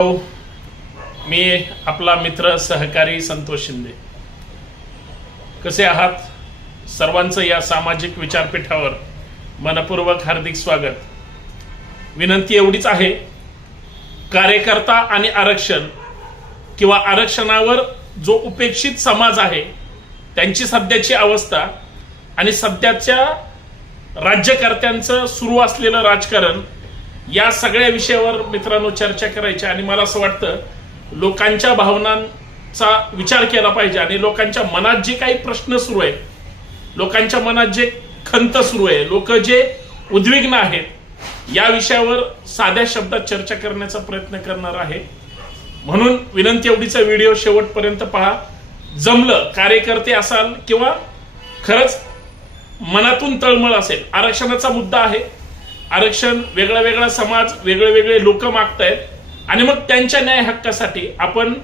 हो, मी आपला मित्र सहकारी संतोष शिंदे. कसे आहात? सर्वांचं या सामाजिक विचारपीठावर मनपूर्वक हार्दिक स्वागत. विनंती एवढीच आहे कार्यकर्ता आणि आरक्षण किंवा आरक्षणावर जो उपेक्षित समाज आहे त्यांची सध्याची अवस्था आणि सध्याच्या राज्यकर्त्यांचं सुरू असलेलं राजकारण या सगळ्या विषयावर मित्रांनो चर्चा करायची आणि मला असं वाटतं लोकांच्या भावनांचा विचार केला पाहिजे आणि लोकांच्या मनात जे काही प्रश्न सुरू आहेत लोकांच्या मनात जे खंत सुरू आहे लोक जे उद्विग्न आहेत या विषयावर साध्या शब्दात चर्चा करण्याचा प्रयत्न करणार आहे. म्हणून विनंती एवढीचा व्हिडिओ शेवटपर्यंत पहा. जमलं कार्यकर्ते असाल किंवा खरंच मनातून तळमळ असेल आरक्षणाचा मुद्दा आहे. आरक्षण वेगळा वेगळा समाज वेगळे वेगळे लोक मागतायत. आणि मग त्यांच्या न्याय हक्कासाठी आपण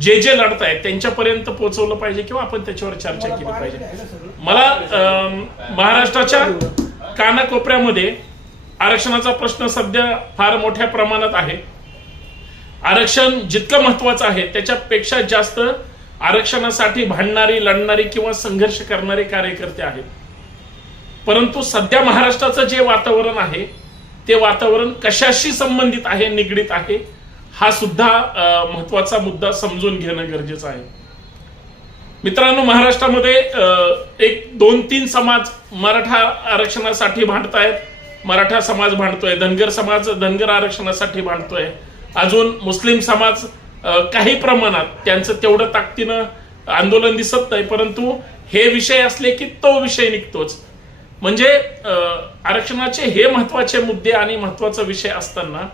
जे जे लढतायत त्यांच्यापर्यंत पोहोचवलं पाहिजे किंवा आपण त्याच्यावर चर्चा केली पाहिजे? मला महाराष्ट्राच्या कानाकोपऱ्यामध्ये आरक्षणाचा प्रश्न सध्या फार मोठ्या प्रमाणात आहे. आरक्षण जितकं महत्वाचं आहे त्याच्यापेक्षा जास्त आरक्षणासाठी भांडणारी लढणारी किंवा संघर्ष करणारे कार्यकर्ते आहेत. परंतु सध्या महाराष्ट्राचं जे वातावरण आहे ते वातावरण कशाशी संबंधित आहे निगडीत आहे हा सुद्धा महत्त्वाचा मुद्दा समजून घेणं गरजेचं आहे. मित्रांनो महाराष्ट्रामध्ये एक दोन तीन समाज मराठा आरक्षणासाठी भांडतायत. मराठा समाज भांडतोय धनगर समाज धनगर आरक्षणासाठी भांडतोय. अजून मुस्लिम समाज काही प्रमाणात त्यांचं तेवढं ताकदीनं आंदोलन दिसत नाही परंतु हे विषय असले की तो विषय निघतोच. म्हणजे आरक्षणाचे हे महत्त्वाचे मुद्दे आणि महत्त्वाचा विषय असताना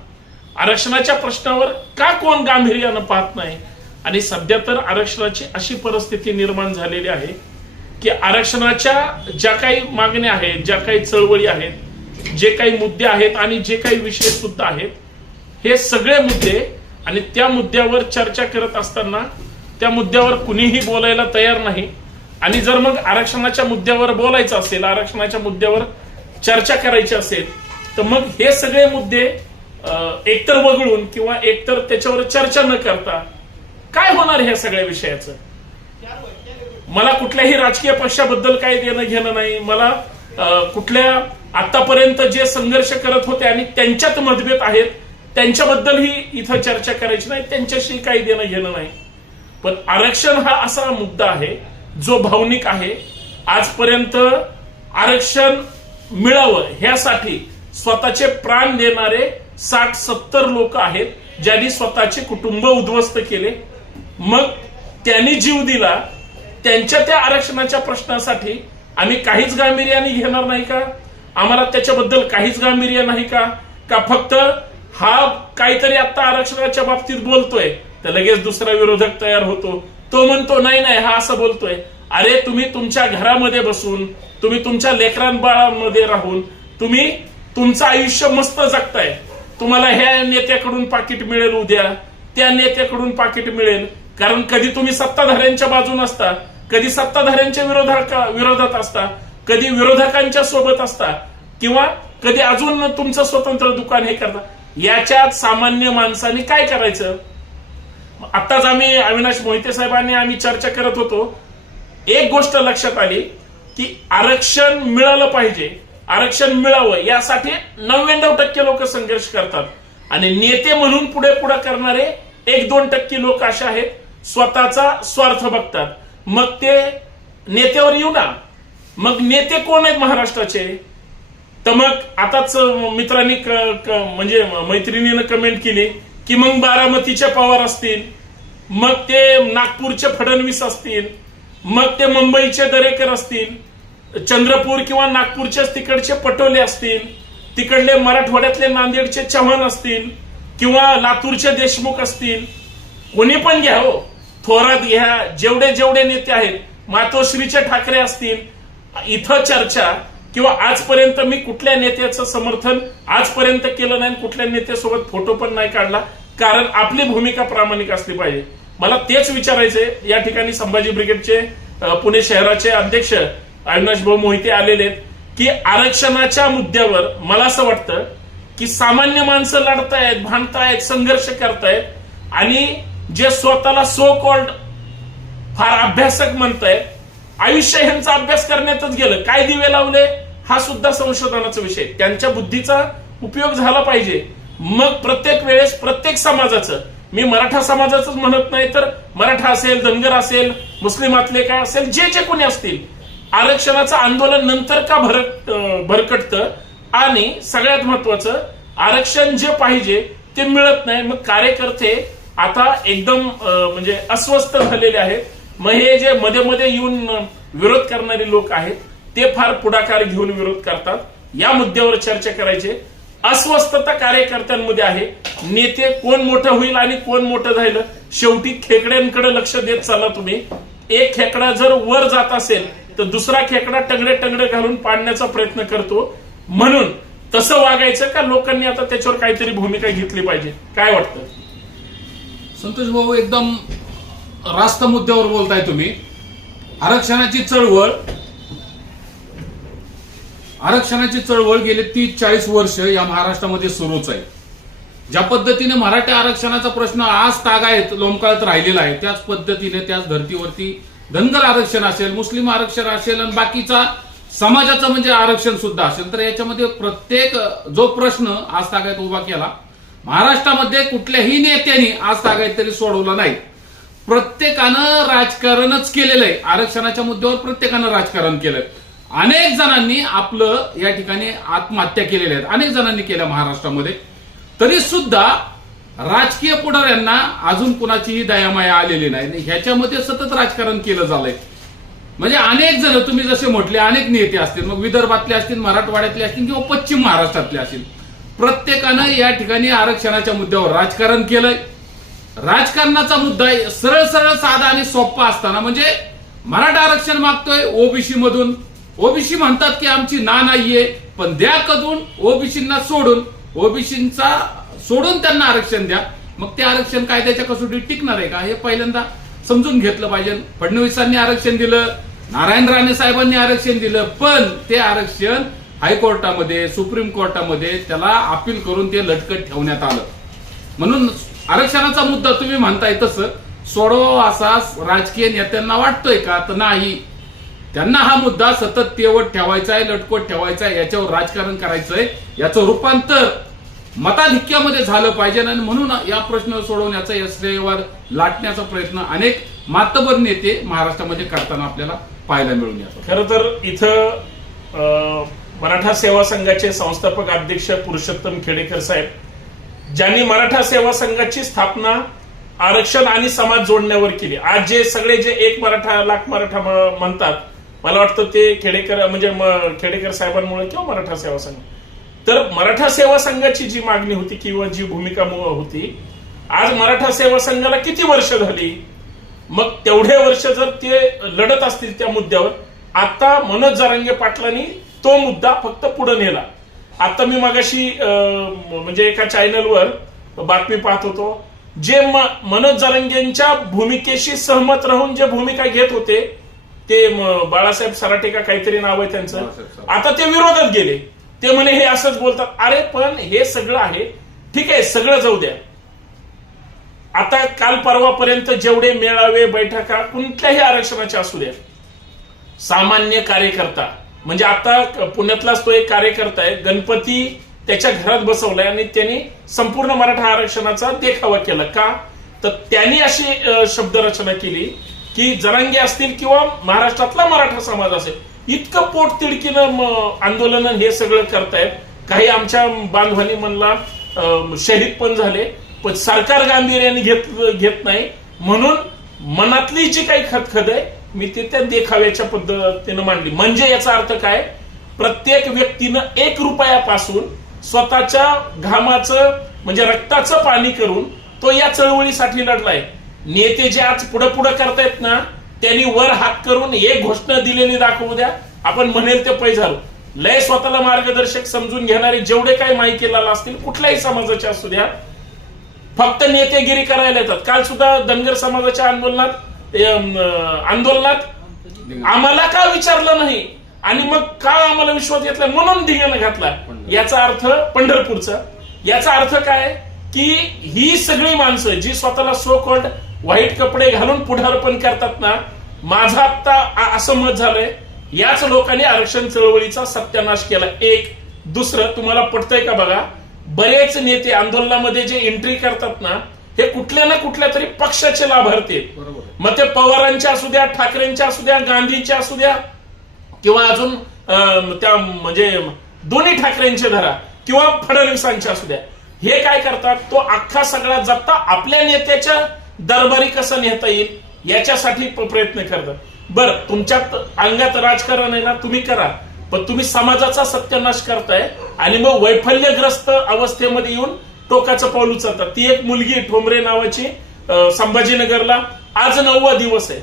आरक्षणाच्या प्रश्नावर का कोण गांभीर्यानं पाहत नाही? आणि सध्या तर आरक्षणाची अशी परिस्थिती निर्माण झालेली आहे की आरक्षणाच्या ज्या काही मागण्या आहेत ज्या काही चळवळी आहेत जे काही मुद्दे आहेत आणि जे काही विषय सुद्धा आहेत हे सगळे मुद्दे आणि त्या मुद्द्यावर चर्चा करत असताना त्या मुद्द्यावर कुणीही बोलायला तयार नाही. आणि जर मग आरक्षणाच्या मुद्द्यावर बोलायचं असेल आरक्षणाच्या मुद्द्यावर चर्चा करायची असेल तर मग हे सगळे मुद्दे एकतर वगळून किंवा एकतर त्याच्यावर चर्चा न करता काय होणार ह्या सगळ्या विषयाचं? मला कुठल्याही राजकीय पक्षाबद्दल काही देणं घेणं नाही. मला कुठल्या आतापर्यंत जे संघर्ष करत होते आणि त्यांच्यात मतभेद आहेत त्यांच्याबद्दलही इथं चर्चा करायची नाही त्यांच्याशी काही देणं घेणं नाही. पण आरक्षण हा असा मुद्दा आहे जो भावनिक आहे आजपर्यंत आरक्षण मिळावं ह्यासाठी स्वतःचे प्राण देणारे साठ सत्तर लोक आहेत ज्यांनी स्वतःचे कुटुंब उद्ध्वस्त केले. मग त्यांनी जीव दिला त्यांच्या त्या आरक्षणाच्या प्रश्नासाठी आम्ही काहीच गांभीर्याने घेणार नाही का? आम्हाला त्याच्याबद्दल काहीच गांभीर्य नाही का? का फक्त हा काहीतरी आता आरक्षणाच्या बाबतीत बोलतोय तर लगेच दुसरा विरोधक तयार होतो. तो म्हणतो नाही नाही हा असं बोलतोय. अरे तुम्ही तुमच्या घरामध्ये बसून तुम्ही तुमच्या लेकरांबाळांमध्ये राहून तुम्ही तुमचं आयुष्य मस्त जगताय. तुम्हाला ह्या नेत्याकडून पाकिट मिळेल उद्या त्या नेत्याकडून पाकिट मिळेल. कारण कधी तुम्ही सत्ताधाऱ्यांच्या बाजून असता कधी सत्ताधाऱ्यांच्या विरोधात विरोधात असता कधी विरोधकांच्या सोबत असता किंवा कधी अजून तुमचं स्वतंत्र दुकान हे करता याच्यात सामान्य माणसाने काय करायचं? आताच आम्ही अविनाश मोहिते साहेबांनी आम्ही चर्चा करत होतो. एक गोष्ट लक्षात आली की आरक्षण मिळालं पाहिजे. आरक्षण मिळावं यासाठी नव्याण्णव टक्के लोक संघर्ष करतात. आणि नेते म्हणून पुढे पुढे करणारे एक दोन टक्के लोक असे आहेत. स्वतःचा स्वार्थ बघतात. मग ते नेत्यावर येऊ ना. मग नेते कोण आहेत महाराष्ट्राचे? तर मग आताच मित्रांनी म्हणजे मैत्रिणीनं कमेंट केली. की मग बारामतीचे पवार असतील मग ते नागपूरचे फडणवीस असतील मग ते मुंबईचे दरेकर असतील चंद्रपूर किंवा नागपूरच्याच तिकडचे पटोले असतील तिकडले मराठवाड्यातले नांदेडचे चव्हाण असतील किंवा लातूरचे देशमुख असतील कोणी पण घ्या हो. थोरात घ्या जेवढे जेवढे नेते आहेत मातोश्रीचे ठाकरे असतील इथं चर्चा किंवा आजपर्यंत मी कुठल्या नेत्याचं समर्थन आजपर्यंत केलं नाही कुठल्या नेत्यासोबत फोटो पण नाही काढला? कारण आपली भूमिका प्रामाणिक असली पाहिजे. मला तेच विचारायचंय. या ठिकाणी संभाजी ब्रिगेडचे पुणे शहराचे अध्यक्ष अविनाश भाऊ मोहिते आलेले आहेत की आरक्षणाच्या मुद्द्यावर मला असं वाटतं की सामान्य माणसं लढतायत भांडतायत संघर्ष करतायत आणि जे स्वतःला सो कॉल्ड फार अभ्यासक म्हणताय आयुष्य ह्यांचा अभ्यास करण्यातच गेलं. काय दिवे लावले? हा सुद्धा संशोधनाचा विषय. त्यांच्या बुद्धीचा उपयोग झाला पाहिजे. मग प्रत्येक वेळेस प्रत्येक समाजाचं मी मराठा समाजाचंच म्हणत नाही तर मराठा असेल धनगर असेल मुस्लिमातले काय असेल जे जे कोणी असतील आरक्षणाचं आंदोलन नंतर का भर भरकटतं? आणि सगळ्यात महत्वाचं आरक्षण जे पाहिजे ते मिळत नाही. मग कार्यकर्ते आता एकदम म्हणजे अस्वस्थ झालेले आहेत. मग हे जे मध्ये मध्ये येऊन विरोध करणारे लोक आहेत ते फार पुढाकार घेऊन विरोध करतात. या मुद्द्यावर चर्चा करायचे अस्वस्थता कार्यकर्त्यांमध्ये आहे. नेते कोण मोठं होईल आणि कोण मोठं झालं? शेवटी खेकड्यांकडे लक्ष देत चालला तुम्ही. एक खेकडा जर वर जात असेल तर दुसरा खेकडा टंगडे टंगडे घालून पाडण्याचा प्रयत्न करतो. म्हणून तसं वागायचं का लोकांनी आता त्याच्यावर काहीतरी भूमिका घेतली पाहिजे? काय वाटतं? संतोष भाऊ एकदम रास्त मुद्द्यावर बोलताय तुम्ही. आरक्षणाची चळवळ आरक्षणाची चळवळ गेले तीस चाळीस वर्ष या महाराष्ट्रामध्ये सुरूच आहे. ज्या पद्धतीने मराठा आरक्षणाचा प्रश्न आज तागायत लोंबकळत राहिलेला आहे त्याच पद्धतीने त्याच धर्तीवरती धनगर आरक्षण असेल मुस्लिम आरक्षण असेल आणि बाकीचा समाजाचं म्हणजे आरक्षण सुद्धा असेल तर याच्यामध्ये प्रत्येक जो प्रश्न आज तागायत उभा केला महाराष्ट्रामध्ये कुठल्याही नेत्यांनी आज तागायत तरी सोडवला नाही. प्रत्येकानं राजकारणच केलेलं आहे. आरक्षणाच्या मुद्द्यावर प्रत्येकानं राजकारण केलंय. अनेक जणांनी आपलं या ठिकाणी आत्महत्या केलेल्या आहेत. अनेक जणांनी केल्या महाराष्ट्रामध्ये. तरी सुद्धा राजकीय पुढाऱ्यांना अजून कुणाचीही दयामाया आलेली नाही. ह्याच्यामध्ये सतत राजकारण केलं झालंय म्हणजे अनेक जण तुम्ही जसे म्हटले अनेक नेते असतील. मग विदर्भातले असतील मराठवाड्यातले असतील किंवा पश्चिम महाराष्ट्रातले असतील. प्रत्येकानं या ठिकाणी आरक्षणाच्या मुद्द्यावर राजकारण केलंय. राजकारणाचा मुद्दा सरळ सरळ साधा आणि सोप्पा असताना म्हणजे मराठा आरक्षण मागतोय ओबीसी मधून ओबीसी म्हणतात की आमची ना नाहीये पण द्या कधून? ओबीसींना सोडून. ओबीसींचा सोडून त्यांना आरक्षण द्या. मग ते आरक्षण कायद्याच्या कसोटीत टिकणार आहे का? हे पहिल्यांदा समजून घेतलं पाहिजे. फडणवीसांनी आरक्षण दिलं नारायण राणे साहेबांनी आरक्षण दिलं पण ते आरक्षण हायकोर्टामध्ये सुप्रीम कोर्टामध्ये त्याला अपील करून ते लटकत ठेवण्यात आलं. म्हणून आरक्षणाचा मुद्दा तुम्ही म्हणताय तसं. सोडवा असा राजकीय नेत्यांना वाटतोय का? तर नाही. त्यांना हा मुद्दा सतत तेवट ठेवायचा आहे लटकोट ठेवायचा आहे याच्यावर राजकारण करायचंय. याचं रूपांतर मताधिक्यामध्ये झालं पाहिजे आणि म्हणून या प्रश्न सोडवण्याचा या श्रेयवर लाटण्याचा प्रयत्न अनेक मातबर नेते महाराष्ट्रामध्ये करताना आपल्याला पाहायला मिळून येतो खर तर इथं अं, मराठा सेवा संघाचे संस्थापक अध्यक्ष पुरुषोत्तम खेडेकर साहेब ज्यांनी मराठा सेवा संघाची स्थापना आरक्षण आणि समाज जोडण्यावर केली. आज जे सगळे जे एक मराठा लाख मराठा म्हणतात मला वाटतं ते खेडेकर म्हणजे म- खेडेकर साहेबांमुळे किंवा मराठा सेवा संघ. तर मराठा सेवा संघाची जी मागणी होती किंवा जी भूमिका होती आज मराठा सेवा संघाला किती वर्ष झाली? मग तेवढे वर्ष जर ते लढत असतील त्या मुद्द्यावर आता मनोज जारंगे पाटलांनी तो मुद्दा फक्त पुढे नेला. आता मी मागाशी म्हणजे एका चॅनलवर बातमी पाहत होतो जे म- मनोज जारंगेंच्या भूमिकेशी सहमत राहून जे भूमिका घेत होते ते बाळासाहेब सराटे का काहीतरी नाव आहे त्यांचं. आता ते विरोधात गेले. ते म्हणे हे असंच बोलतात. अरे पण हे सगळं आहे. ठीक आहे सगळं जाऊ द्या. आता काल परवापर्यंत जेवढे मेळावे बैठका कुठल्याही आरक्षणाच्या असू द्या. सामान्य कार्यकर्ता म्हणजे आता पुण्यातलाच तो एक कार्यकर्ता आहे गणपती त्याच्या घरात बसवलाय आणि त्यांनी संपूर्ण मराठा आरक्षणाचा देखावा केला. का? तर त्यांनी अशी शब्दरचना केली की जरांगे असतील किंवा महाराष्ट्रातला मराठा समाज असेल इतकं पोट तिडकीनं आंदोलन हे सगळं करतायत. काही आमच्या बांधवांनी म्हणला शहीद पण झाले पण सरकार गांभीर्याने घेत घेत नाही. म्हणून मनातली जी काही खतखत आहे मी ते त्या देखाव्याच्या पद्धतीनं मांडली. म्हणजे याचा अर्थ काय? प्रत्येक व्यक्तीनं एक रुपयापासून स्वतःच्या घामाचं म्हणजे रक्ताचं पाणी करून तो या चळवळीसाठी लढलाय. नेते जे आज पुढे पुढे करतायत ना त्यांनी वर हात करून एक घोषणा दिलेली दाखवू द्या. आपण म्हणेल ते पै झालो लय स्वतःला मार्गदर्शक समजून घेणारे जेवढे काही माहिती लाला असतील कुठल्याही समाजाचे असू द्या. फक्त नेतेगिरी करायला येतात. काल सुद्धा धनगर समाजाच्या आंदोलनात आंदोलनात आम्हाला का विचारलं नाही? आणि मग का आम्हाला विश्वास घेतला? म्हणून धिंगाणा घातला. याचा अर्थ पंढरपूरचा. याचा अर्थ काय? की ही सगळी माणसं जी स्वतःला सो कॉल्ड व्हाईट कपडे घालून पुढारपण करतात ना माझं आता आ- असं मत झालंय याच लोकांनी आरक्षण चळवळीचा सत्यानाश केला. एक. दुसरं तुम्हाला पटतंय का बघा? बरेच नेते आंदोलनामध्ये जे एंट्री करतात ना हे कुठल्या ना कुठल्या तरी पक्षाचे लाभार्थी. मग ते पवारांच्या असू द्या ठाकरेंच्या असू द्या गांधींच्या असू द्या किंवा अजून त्या म्हणजे दोन्ही ठाकरेंचे धरा किंवा फडणवीसांचे असू द्या. हे काय करतात? तो अख्खा सगळा जप्ता आपल्या नेत्याच्या दरबारी कसं नेता येईल याच्यासाठी प्रयत्न करतात. बरं तुमच्यात अंगात राजकारण आहे ना तुम्ही करा. पण तुम्ही समाजाचा सत्यानाश करताय आणि मग वैफल्यग्रस्त अवस्थेमध्ये येऊन टोकाचं पाऊल उचलतात. ती एक मुलगी ठोंबरे नावाची संभाजीनगरला. आज नववा दिवस आहे.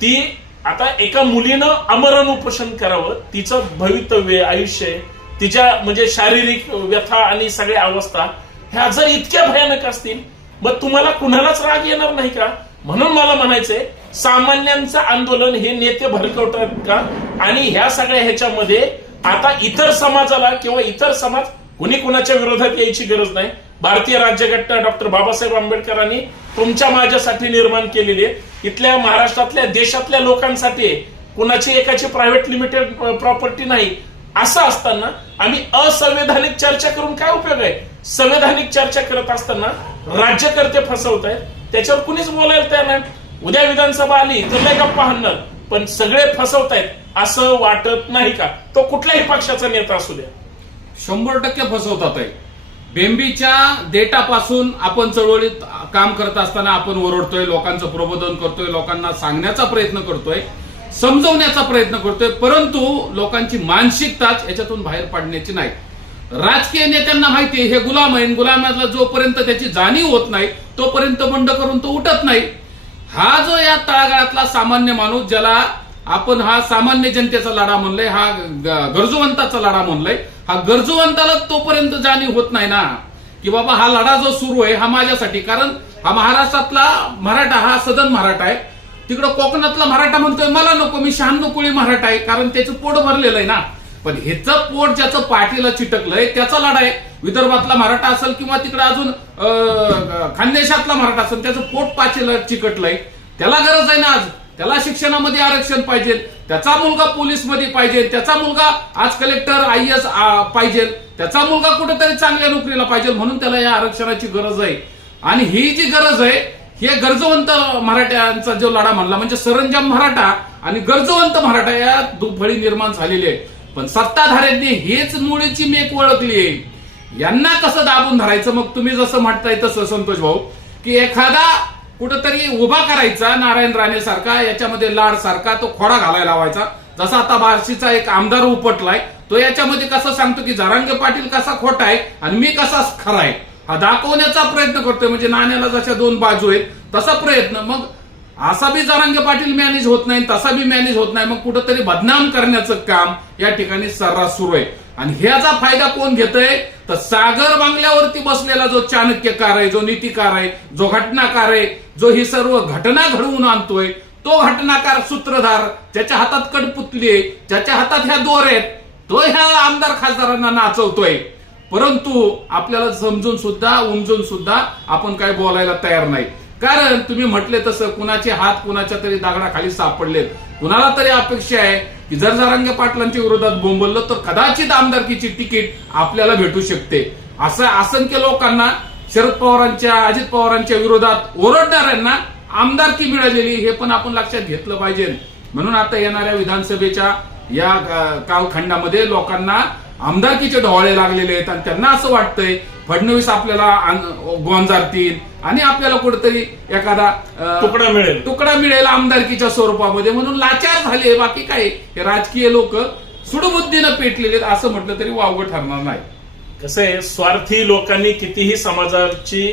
ती आता एका मुलीनं अमरण उपोषण करावं. तिचं भवितव्य आयुष्य तिच्या म्हणजे शारीरिक व्यथा आणि सगळ्या अवस्था ह्या जर इतक्या भयानक असतील मग तुम्हाला कुणालाच राग येणार नाही का? म्हणून मला म्हणायचंय सामान्यांचं आंदोलन हे नेते भडकवतात का? आणि ह्या सगळ्या ह्याच्यामध्ये आता इतर समाजाला किंवा इतर समाज कुणी कुणाच्या विरोधात यायची गरज नाही. भारतीय राज्यघटना डॉक्टर बाबासाहेब आंबेडकरांनी तुमच्या माझ्यासाठी निर्माण केलेली आहे. इथल्या महाराष्ट्रातल्या देशातल्या लोकांसाठी आहे. कुणाची एकाची प्रायव्हेट लिमिटेड प्रॉपर्टी नाही. असं असताना आम्ही असंवैधानिक चर्चा करून काय उपयोग आहे? संवैधानिक चर्चा करत असताना राज्यकर्ते फसवत आहेत. त्याच्यावर कुणीच बोलायला तयार नाही. उद्या विधानसभा आली तर नाही गप्पा हाणणार. पण सगळे फसवतायत असं वाटत नाही का? तो कुठल्याही पक्षाचा नेता असू द्या. शंभर टक्के फसवतात आहे बेंबीच्या डेटापासून आपण चळवळीत काम करत असताना आपण ओरडतोय लोकांचं प्रबोधन करतोय लोकांना सांगण्याचा प्रयत्न करतोय समजवण्याचा प्रयत्न करतोय परंतु लोकांची मानसिकताच याच्यातून बाहेर पाडण्याची नाही. राजकीय नेत्यांना माहिती आहे, हे गुलाम आहे. गुलामाला जोपर्यंत त्याची जाणीव होत नाही तोपर्यंत बंड करून तो उठत नाही. हा जो या तळागाळातला सामान्य माणूस ज्याला आपण हा सामान्य जनतेचा लढा म्हणलंय हा गरजूवंताचा लढा म्हणलंय हा गरजूवंताला तोपर्यंत जाणीव होत नाही ना. की बाबा हा लढा जो सुरू आहे हा माझ्यासाठी. कारण हा महाराष्ट्रातला मराठा हा सदन मराठा आहे. तिकडं कोकणातला मराठा म्हणतोय मला नको मी शहाण्णव कोळी मराठा आहे. कारण त्याचं पोट भरलेलं आहे ना. पण ह्याचं पोट ज्याचं पाठीला चिटकलंय त्याचा लढा आहे. विदर्भातला मराठा असेल किंवा तिकडे अजून अं, खानदेशातला मराठा असेल त्याचं पोट पाठीला चिकटलंय. त्याला गरज आहे ना आज. त्याला शिक्षणामध्ये आरक्षण पाहिजे. त्याचा मुलगा पोलीसमध्ये पाहिजे. त्याचा मुलगा आज कलेक्टर आय एस पाहिजे. त्याचा मुलगा कुठेतरी चांगल्या नोकरीला पाहिजे म्हणून त्याला या आरक्षणाची गरज आहे. आणि ही जी गरज आहे हे गरजवंत मराठ्यांचा जो लढा म्हणला म्हणजे सरंजाम मराठा आणि गरजवंत मराठा या दुफळी निर्माण झालेली आहे. पण सत्ताधाऱ्यांनी हेच मुळीची मेक ओळखली. आहे यांना कसं दाबून धरायचं? मग तुम्ही जसं म्हणताय तसं संतोष भाऊ की एखादा कुठंतरी उभा करायचा नारायण राणे सारखा याच्यामध्ये लाड सारखा तो खोडा घालायला लावायचा. जसा आता बार्शीचा एक आमदार उपटलाय तो याच्यामध्ये कसं सांगतो की जरांगे पाटील कसा खोटा आहे आणि मी कसा खरा आहे? हा दाखवण्याचा प्रयत्न करतोय. म्हणजे नाण्याला जशा दोन बाजू आहेत तसा प्रयत्न. मग असा बी जरांगे पाटील मॅनेज होत नाही तसा बी मॅनेज होत नाही मग कुठंतरी बदनाम करण्याचं काम या ठिकाणी सर्रास सुरू आहे. आणि ह्याचा फायदा कोण घेतोय? तर सागर बांगल्यावरती बसलेला जो चाणक्यकार आहे जो नीतिकार आहे जो घटनाकार आहे जो ही सर्व घटना घडवून आणतोय तो घटनाकार सूत्रधार ज्याच्या हातात कडपुतली आहे ज्याच्या हातात ह्या दोर आहेत तो ह्या आमदार खासदारांना नाचवतोय. परंतु आपल्याला समजून सुद्धा उमजून सुद्धा आपण काय बोलायला तयार नाही. कारण तुम्ही म्हटले तसं कुणाचे हात कुणाच्या तरी दगडाखाली सापडलेत. कुणाला तरी अपेक्षा आहे की जर जरांगे पाटलांच्या विरोधात बोंबललं तर कदाचित आमदारकीची तिकीट आपल्याला भेटू शकते. असं असंख्य लोकांना शरद पवारांच्या अजित पवारांच्या विरोधात ओरडणाऱ्यांना आमदारकी मिळालेली हे पण आपण लक्षात घेतलं पाहिजे. म्हणून आता येणाऱ्या विधानसभेच्या या कालखंडामध्ये लोकांना आमदारकीचे ढोळे लागलेले आहेत आणि त्यांना असं वाटतंय फडणवीस आपल्याला गोंजारतील आणि आपल्याला कुठेतरी एखादा तुकडा मिळेल. तुकडा मिळेल आमदारकीच्या स्वरूपामध्ये म्हणून लाचार झाले. बाकी काय? हे राजकीय लोक सुडबुद्धीनं पेटलेले आहेत असं म्हटलं तरी वावगं ठरणार नाही. कसं आहे स्वार्थी लोकांनी कितीही समाजाची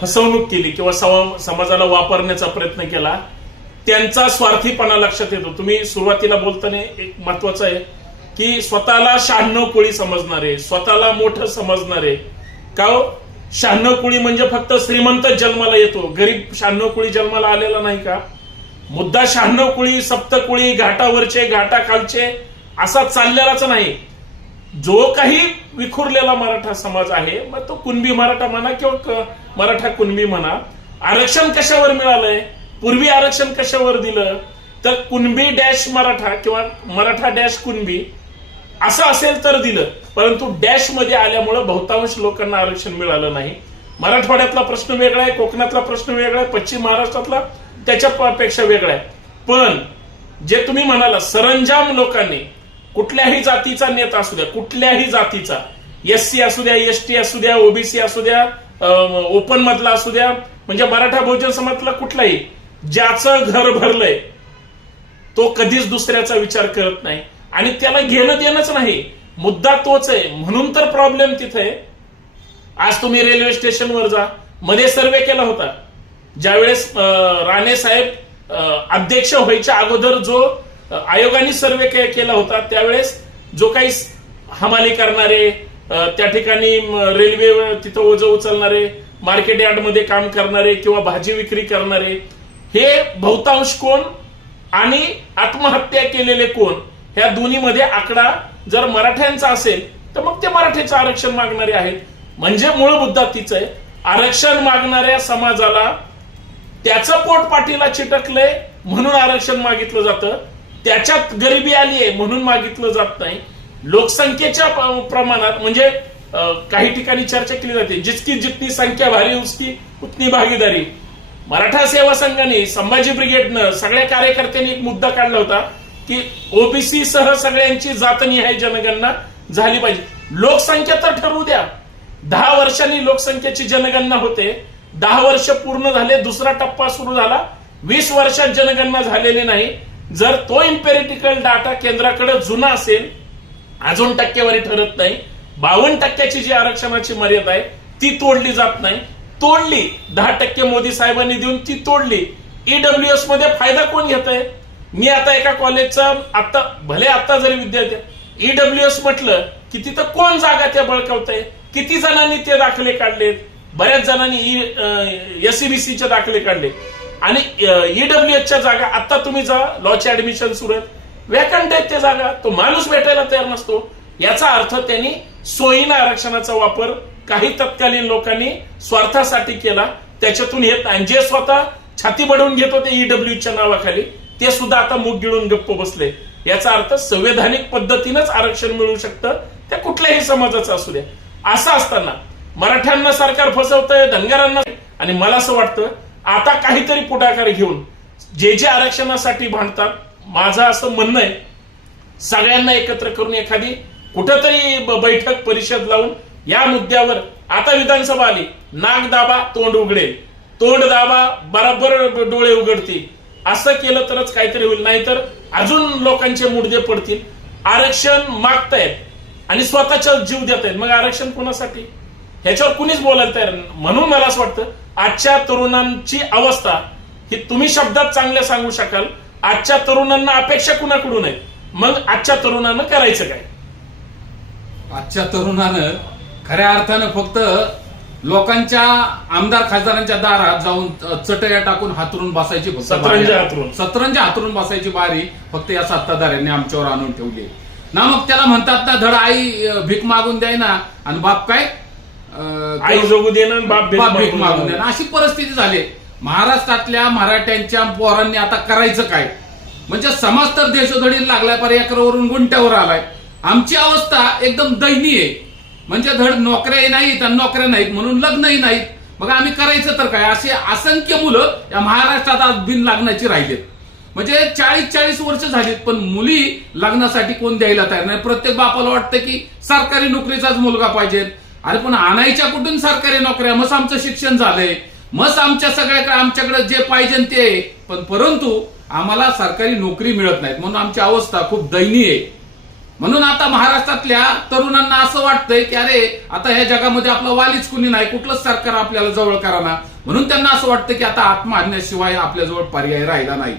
फसवणूक केली किंवा समाजाला वापरण्याचा प्रयत्न केला त्यांचा स्वार्थीपणा लक्षात येतो. तुम्ही सुरुवातीला बोलताना एक महत्वाचं आहे की स्वतःला शहाण्णव कोळी समजणारे स्वतःला मोठं समजणारे. का हो? शहाण्णव कुळी म्हणजे फक्त श्रीमंत जन्माला येतो. गरीब शहाण्णव कुळी जन्माला आलेला नाही का? मुद्दा शहाण्णव कुळी सप्तकुळी घाटावरचे घाटाखालचे असा चाललेलाच नाही. जो काही विखुरलेला मराठा समाज आहे मग तो कुणबी मराठा म्हणा किंवा मराठा कुणबी म्हणा आरक्षण कशावर मिळालंय? पूर्वी आरक्षण कशावर दिलं? तर कुणबी डॅश मराठा किंवा मराठा डॅश कुणबी असं असेल तर दिलं. परंतु डॅशमध्ये आल्यामुळं बहुतांश लोकांना आरक्षण मिळालं नाही. मराठवाड्यातला प्रश्न वेगळा आहे कोकणातला प्रश्न वेगळा आहे पश्चिम महाराष्ट्रातला त्याच्या पेक्षा वेगळा आहे पण जे तुम्ही म्हणाला सरंजाम लोकांनी कुठल्याही जातीचा नेता असू द्या कुठल्याही जातीचा एससी असू द्या एस टी असू द्या ओबीसी असू द्या ओपन मधला असू द्या म्हणजे मराठा बहुजन समाजातला कुठलाही ज्याचं घर भरलंय तो कधीच दुसऱ्याचा विचार करत नाही. आणि त्याला घेणं देणंच नाही. मुद्दा तोच आहे. म्हणून तर प्रॉब्लेम तिथे आहे. आज तुम्ही रेल्वे स्टेशनवर जा. मध्ये सर्वे केला होता. ज्यावेळेस राणे साहेब अध्यक्ष व्हायच्या अगोदर जो आयोगाने सर्वे केला होता त्यावेळेस जो काही हमाली करणारे त्या ठिकाणी रेल्वे तिथं ओझं उचलणारे मार्केट यार्डमध्ये काम करणारे किंवा भाजी विक्री करणारे हे बहुतांश कोण आणि आत्महत्या केलेले कोण? ह्या दोन्हीमध्ये आकडा जर मराठ्यांचा असेल तर मग ते मराठीचं आरक्षण मागणारे आहेत. म्हणजे मूळ मुद्दा तीच आहे. आरक्षण मागणाऱ्या समाजाला त्याचं पोट पाठीला चिटकलंय म्हणून आरक्षण मागितलं जातं. त्याच्यात गरिबी आली आहे म्हणून मागितलं जात नाही. लोकसंख्येच्या प्रमाणात म्हणजे काही ठिकाणी चर्चा केली जाते. जितकी जितनी संख्या भारी उसकी उतनी भागीदारी. मराठा सेवा संघाने संभाजी ब्रिगेडनं सगळ्या कार्यकर्त्यांनी एक मुद्दा काढला होता. की ओबीसी सह सगळ्यांची जातनिहाय जनगणना झाली पाहिजे. लोकसंख्या तर ठरवू द्या. दहा वर्षांनी लोकसंख्येची जनगणना होते. दहा वर्ष पूर्ण झाले दुसरा टप्पा सुरू झाला. वीस वर्षात जनगणना झालेली नाही. जर तो इम्पेरिटिकल डाटा केंद्राकडे जुना असेल अजून टक्केवारी ठरत नाही. बावन्न टक्क्याची जी आरक्षणाची मर्यादा आहे ती तोडली जात नाही. तोडली. दहा टक्के मोदी साहेबांनी देऊन ती तोडली. ईडब्ल्यू एसमध्ये फायदा कोण घेत आहे मी आता एका कॉलेजचा आता भले आता जरी विद्यार्थी ईडब्ल्यू एस म्हटलं की तिथं कोण जागा त्या बळकावताय? आहे किती जणांनी ते दाखले काढलेत बऱ्याच जणांनी e, एससीबीसीचे दाखले काढले. आणि ईडब्ल्यू एसच्या जागा आता तुम्ही जा लॉचे ऍडमिशन सुरू आहेत वॅकंट आहेत त्या जागा तो माणूस भेटायला तयार नसतो. याचा अर्थ त्यांनी सोयीनं आरक्षणाचा वापर काही तत्कालीन लोकांनी स्वार्थासाठी केला. त्याच्यातून येत नाही आणि जे स्वतः छाती बडवून घेत होते ईडब्ल्यूच्या नावाखाली ते सुद्धा आता मुख गिळून गप्प बसले. याचा अर्थ संवैधानिक पद्धतीनंच आरक्षण मिळू शकतं त्या कुठल्याही समाजाचं असू द्या. असं असताना मराठ्यांना सरकार फसवतंय धनगरांना आणि मला असं वाटतं आता काहीतरी पुढाकार घेऊन जे जे आरक्षणासाठी भांडतात माझं असं म्हणणं आहे सगळ्यांना एकत्र करून एखादी कुठंतरी बैठक परिषद लावून या मुद्द्यावर आता विधानसभा आली नाक दाबा तोंड उघडेल. तोंड दाबा बरोबर डोळे उघडतील. असं केलं तरच काहीतरी होईल. नाहीतर अजून लोकांचे मुडदे पडतील. आरक्षण मागतायत आणि स्वतःच्या जीव देत आहेत मग आरक्षण कोणासाठी? ह्याच्यावर कुणीच बोलायला तयार म्हणून मला असं वाटतं आजच्या तरुणांची अवस्था ही तुम्ही शब्दात चांगल्या सांगू शकाल. आजच्या तरुणांना अपेक्षा कुणाकडून आहे मग आजच्या तरुणानं करायचं काय? आजच्या तरुणानं खऱ्या अर्थानं फक्त लोकांच्या आमदार खासदारांच्या दारात जाऊन चटया टाकून हातरून बसायची सतरंजी. हातरून. बसायची बारी फक्त या सत्ताधाऱ्यांनी आमच्यावर आणून ठेवली ना मग त्याला म्हणतात ना धड आई भीक मागून द्याय ना. आणि बाप काय? आई जोगू देणं आणि बाप भीक बाप भीक मागून. द्या. अशी परिस्थिती झाली महाराष्ट्रातल्या मराठ्यांच्या पोरांनी आता करायचं काय? म्हणजे समाज तर देशोधडीला लागलाय पर एकरावरून गुंट्यावर आलाय. आमची अवस्था एकदम दयनीय आहे. म्हणजे धड नोकऱ्याही नाहीत आणि नोकऱ्या नाहीत म्हणून लग्नही नाहीत. मग आम्ही करायचं तर काय? असे असंख्य मुलं या महाराष्ट्रात आज बिन लग्नाची राहिलेत. म्हणजे चाळीस चाळीस वर्ष झालीत पण मुली लग्नासाठी कोण द्यायला तयार नाही. प्रत्येक बापाला वाटतं की सरकारी नोकरीचाच मुलगा पाहिजे. अरे पण आणायच्या कुठून सरकारी नोकऱ्या? मग आमचं शिक्षण झालंय. मग आमच्या सगळ्याकडे आमच्याकडे जे पाहिजे ते आहे. पण परंतु आम्हाला सरकारी नोकरी मिळत नाहीत. म्हणून आमची अवस्था खूप दयनीय आहे. म्हणून आता महाराष्ट्रातल्या तरुणांना असं वाटतंय की अरे आता ह्या जगामध्ये आपलं वालीच कुणी नाही कुठलंच सरकार आपल्याला जवळ कराना. म्हणून त्यांना असं वाटतं की आता आत्महत्येशिवाय आपल्याजवळ पर्याय राहिला नाही.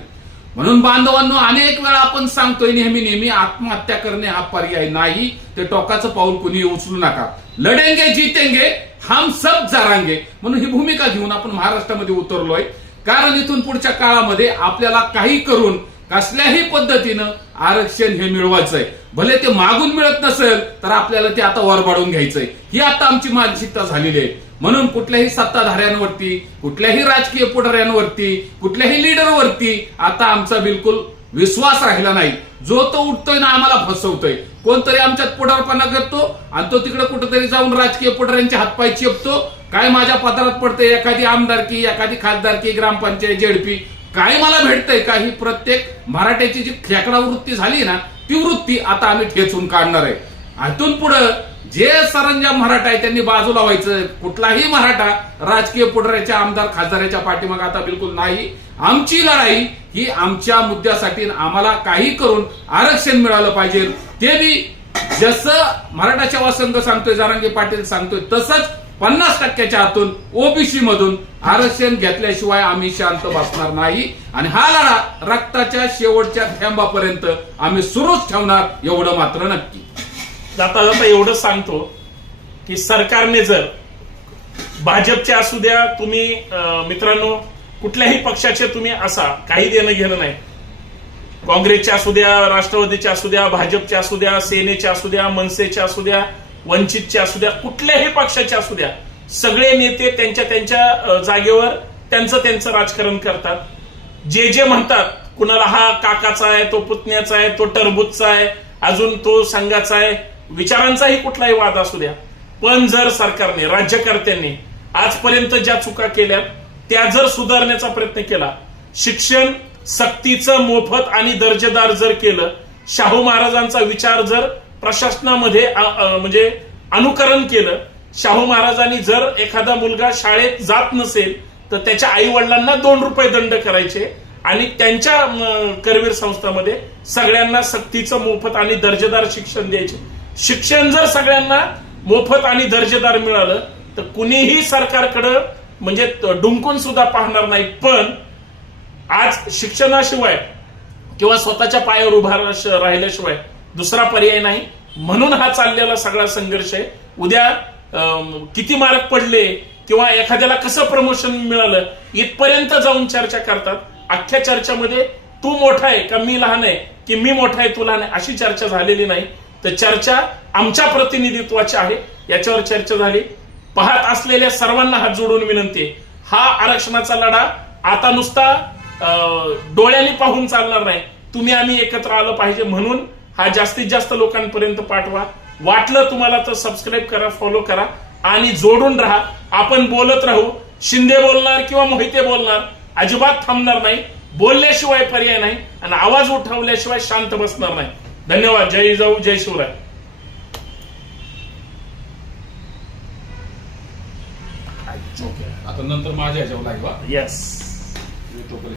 म्हणून बांधवांनो अनेक वेळा आपण सांगतोय नेहमी नेहमी आत्महत्या करणे हा पर्याय नाही. ते टोकाचं पाऊल कुणी उचलू नका. लढेंगे जितेंगे हम सब जारांगे. म्हणून ही भूमिका घेऊन आपण महाराष्ट्रामध्ये उतरलोय. कारण इथून पुढच्या काळामध्ये आपल्याला काही करून कसल्याही पद्धतीनं आरक्षण हे मिळवायचंय. भले ते मागून मिळत नसेल तर आपल्याला ते आता वरबाडून घ्यायचंय. ही आता आमची मानसिकता झालेली आहे. म्हणून कुठल्याही सत्ताधाऱ्यांवरती कुठल्याही राजकीय पुढाऱ्यांवरती कुठल्याही लिडरवरती आता आमचा बिलकुल विश्वास राहिला नाही. जो तो उठतोय ना आम्हाला फसवतोय. कोणतरी आमच्यात पुढारपणा करतो आणि तो तिकडे कुठेतरी जाऊन राजकीय पुढाऱ्यांचे हातपाय चेपतो. काय माझ्या पदरात पडते एखादी आमदारकी एखादी खासदारकी ग्रामपंचायत जेडपी काय मला भेटतंय का ही प्रत्येक मराठ्याची जी खेकडा वृत्ती झाली ना ती वृत्ती आता आम्ही ठेचून काढणार आहे. आतून पुढं जे सरंजाम मराठा आहे त्यांनी बाजूला व्हायचं कुठलाही मराठा राजकीय पुढऱ्याच्या आमदार खासदाराच्या पाठीमागे आता बिलकुल नाही. आमची लढाई ही आमच्या मुद्द्यासाठी आम्हाला काही करून आरक्षण मिळालं पाहिजे. ते बी जसं मराठा सेवा संघ सांगतोय जारांगे पाटील सांगतोय तसंच पन्नास टक्क्याच्या आतून ओबीसी मधून आरक्षण घेतल्याशिवाय आम्ही शांत बसणार नाही. आणि हा लढा रक्ताच्या शेवटच्या थेंबापर्यंत आम्ही सुरूच ठेवणार एवढं मात्र नक्की. जाता जाता एवढं सांगतो की सरकारने जर भाजपचे असू द्या तुम्ही मित्रांनो कुठल्याही पक्षाचे तुम्ही असा काही देणं घेणं नाही. काँग्रेसचे असू द्या राष्ट्रवादीचे असू द्या भाजपचे असू द्या सेनेचे असू द्या मनसेचे असू द्या वंचितचे असू द्या कुठल्याही पक्षाचे असू द्या सगळे नेते त्यांच्या त्यांच्या जागेवर त्यांचं त्यांचं राजकारण करतात. जे जे म्हणतात कुणाला हा काकाचा आहे तो पुतण्याचा आहे तो टरबूजचा आहे अजून तो संघाचा आहे विचारांचाही कुठलाही वाद असू द्या. पण जर सरकारने राज्यकर्त्यांनी आजपर्यंत ज्या चुका केल्या त्या जर सुधारण्याचा प्रयत्न केला शिक्षण सक्तीचं मोफत आणि दर्जेदार जर केलं शाहू महाराजांचा विचार जर प्रशासनामध्ये म्हणजे अनुकरण केलं. शाहू महाराजांनी जर एखादा मुलगा शाळेत जात नसेल तर त्याच्या आई वडिलांना दोन रुपये दंड करायचे आणि त्यांच्या करवीर संस्थामध्ये सगळ्यांना सक्तीचं मोफत आणि दर्जेदार शिक्षण द्यायचे. शिक्षण जर सगळ्यांना मोफत आणि दर्जेदार मिळालं तर कुणीही सरकारकडं म्हणजे डुंकून सुद्धा पाहणार नाही. पण आज शिक्षणाशिवाय किंवा स्वतःच्या पायावर उभा राहिल्याशिवाय दुसरा पर्याय नाही. म्हणून हा चाललेला सगळा संघर्ष आहे. उद्या किती मार्क पडले किंवा एखाद्याला कसं प्रमोशन मिळालं इथपर्यंत जाऊन चर्चा करतात. अख्ख्या चर्चामध्ये तू मोठा आहे का? मी लहान आहे. की मी मोठा आहे तू लहान आहे? अशी चर्चा झालेली नाही. तर चर्चा आमच्या प्रतिनिधित्वाची आहे. याच्यावर चर्चा झाली. पाहत असलेल्या सर्वांना हात जोडून विनंती आहे. हा आरक्षणाचा लढा आता नुसता अं, पाहून चालणार नाही. तुम्ही आम्ही एकत्र आलं पाहिजे म्हणून हा जास्तीत जास्त लोकांपर्यंत पाठवा. वाटलं तुम्हाला तर सबस्क्राईब करा फॉलो करा आणि जोडून राहा. आपण बोलत राहू. शिंदे बोलणार किंवा मोहिते बोलणार अजिबात थांबणार नाही. बोलल्याशिवाय पर्याय नाही आणि आवाज उठवल्याशिवाय शांत बसणार नाही. धन्यवाद. जय जाऊ जय शिवराय. आता नंतर माझ्या ह्याच्यावर लाईव्ह येस